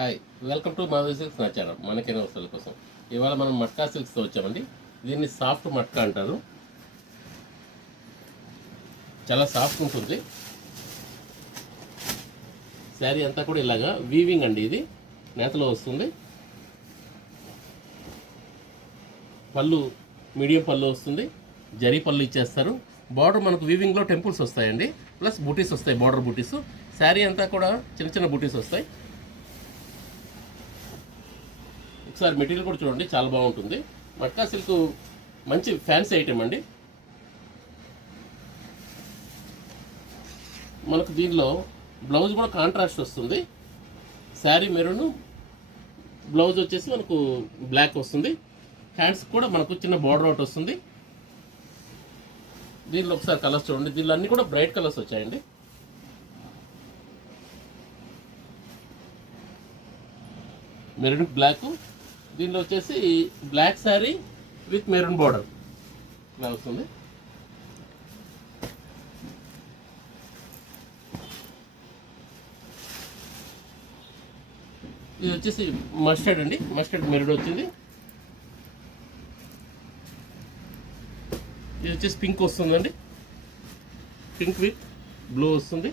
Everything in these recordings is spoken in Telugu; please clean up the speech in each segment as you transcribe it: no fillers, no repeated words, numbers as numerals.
Hi, welcome to Madhavi silks నా ఛానల్. మనకైన వస్తువుల కోసం ఇవాళ మనం మట్కా సిల్క్స్తో వచ్చామండి. దీన్ని సాఫ్ట్ మట్కా అంటారు. చాలా సాఫ్ట్ ఉంటుంది. శారీ అంతా కూడా ఇలాగా వీవింగ్ అండి. ఇది నేతలో వస్తుంది. పళ్ళు మీడియం పళ్ళు వస్తుంది. జరీ పళ్ళు ఇచ్చేస్తారు. బార్డర్ మనకు వీవింగ్లో టెంపుల్స్ వస్తాయండి, ప్లస్ బూటీస్ వస్తాయి, బార్డర్ బూటీస్. శారీ అంతా కూడా చిన్న చిన్న బూటీస్ వస్తాయి. ఒకసారి మెటీరియల్ కూడా చూడండి, చాలా బాగుంటుంది. మట్కా సిల్క్ మంచి ఫ్యాన్సీ ఐటెం అండి. మనకు దీనిలో బ్లౌజ్ కూడా కాంట్రాస్ట్ వస్తుంది. శారీ మెరూన్, బ్లౌజ్ వచ్చేసి మనకు బ్లాక్ వస్తుంది. హ్యాండ్స్ కూడా మనకు చిన్న బార్డర్ అవుట్ వస్తుంది. దీనిలో ఒకసారి కలర్స్ చూడండి. దీనిలో అన్నీ కూడా బ్రైట్ కలర్స్ వచ్చాయండి. మెరూన్ బ్లాక్, దీనిలో వచ్చేసి black sari with maroon border ఇలా వస్తుంది. ఇది వచ్చేసి మస్టర్డ్ అండి, మస్టర్డ్ మెరూన్ వచ్చింది. ఇది వచ్చేసి పింక్ వస్తుందండి, పింక్ విత్ బ్లూ వస్తుంది.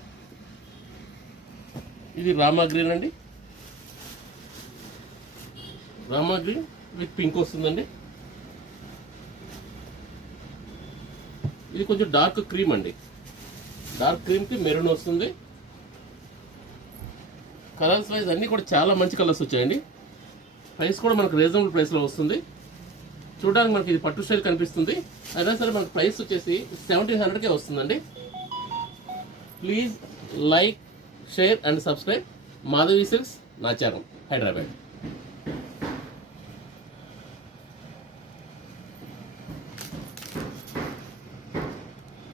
ఇది రామా గ్రీన్ అండి, రామా గ్రీన్ విత్ పింక్ వస్తుందండి. ఇది కొంచెం డార్క్ క్రీమ్ అండి, డార్క్ క్రీమ్కి మెరూన్ వస్తుంది. కలర్స్ వైజ్ అన్నీ కూడా చాలా మంచి కలర్స్ వచ్చాయండి. ప్రైస్ కూడా మనకు రీజనబుల్ ప్రైస్లో వస్తుంది. చూడడానికి మనకి ఇది పట్టు స్టైల్ కనిపిస్తుంది. అయినా సరే మనకు ప్రైస్ వచ్చేసి 1700కే వస్తుందండి. Please like, share and subscribe Madhavi silks నా ఛానల్, హైదరాబాద్.